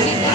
Thank you.